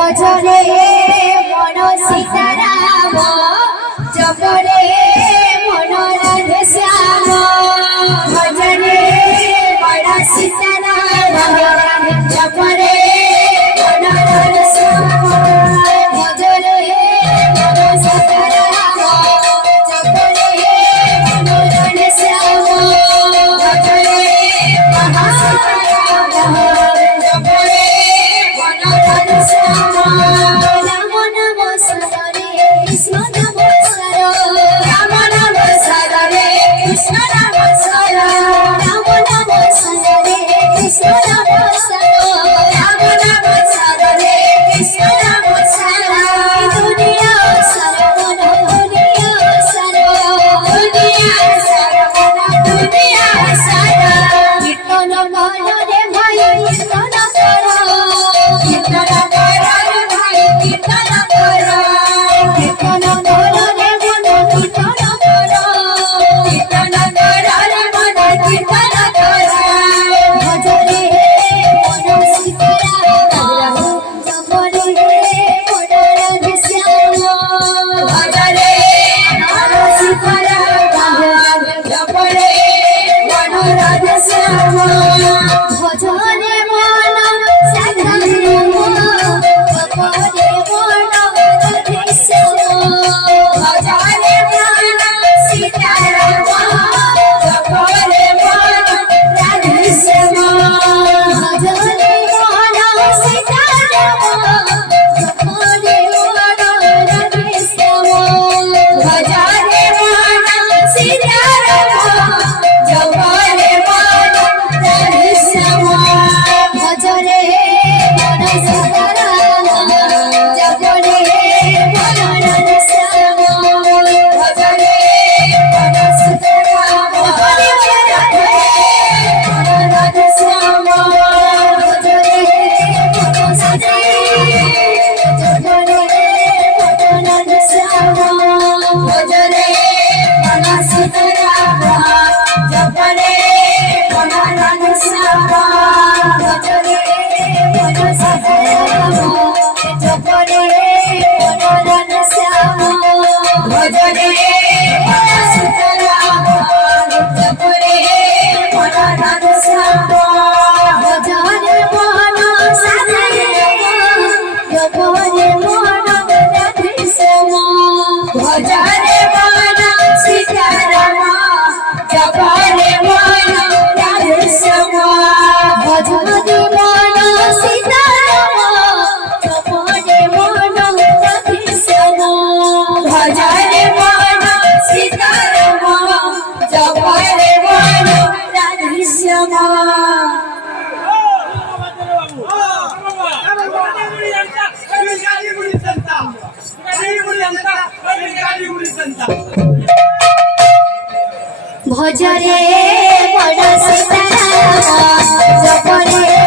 भजरे मन सीताराम जपरे मन राधे श्याम भजरे मन सीताराम जपरे मन राधे श्याम भजरे मन सीताराम जपरे मन राधे श्याम भजरे मन सीताराम जपरे मन राधे श्याम राम नाम सरे कृष्ण नाम सर राम नाम सरे कृष्ण नाम सर राम नाम सरे कृष्ण नाम सर राम नाम सरे कृष्ण नाम सर दुनिया सर मन दुनिया सर दुनिया सर मन दुनिया सर कीर्तन कर रे भाई कीर्तन कर कीर्तन कर रे भाई कीर्तन कर कीर्तन कर रे मन कीर्तन कर कीर्तन कर रे मन कीर्तन कर भजरे मन सीताराम जपरे मन राधे श्याम भजरे मन सीताराम जपरे मन राधे श्याम भजरे मन सीताराम जपरे मन राधे श्याम भजरे मन सीताराम जपरे मन राधे श्याम भजरे मन सीताराम जपरे मन राधे श्याम भजरे मन सीताराम जपरे मन राधे श्याम भजरे मन सीताराम जपरे मन राधे श्याम भजरे मन सीताराम मन राधे श्याम भजरे मन सीताराम जपरे मन राधे श्याम भजरे मन सीताराम जपरे मन राधे श्याम भजरे मन सीताराम जपरे मन राधे श्याम भजरे मन सीताराम जपरे मन राधे श्याम भजरे मन सीताराम जपरे मन राधे श्याम भजरे मन सीताराम जपरे मन राधे श्याम भजरे मन सीताराम जपरे मन राधे श्याम भजरे मन सीताराम जपरे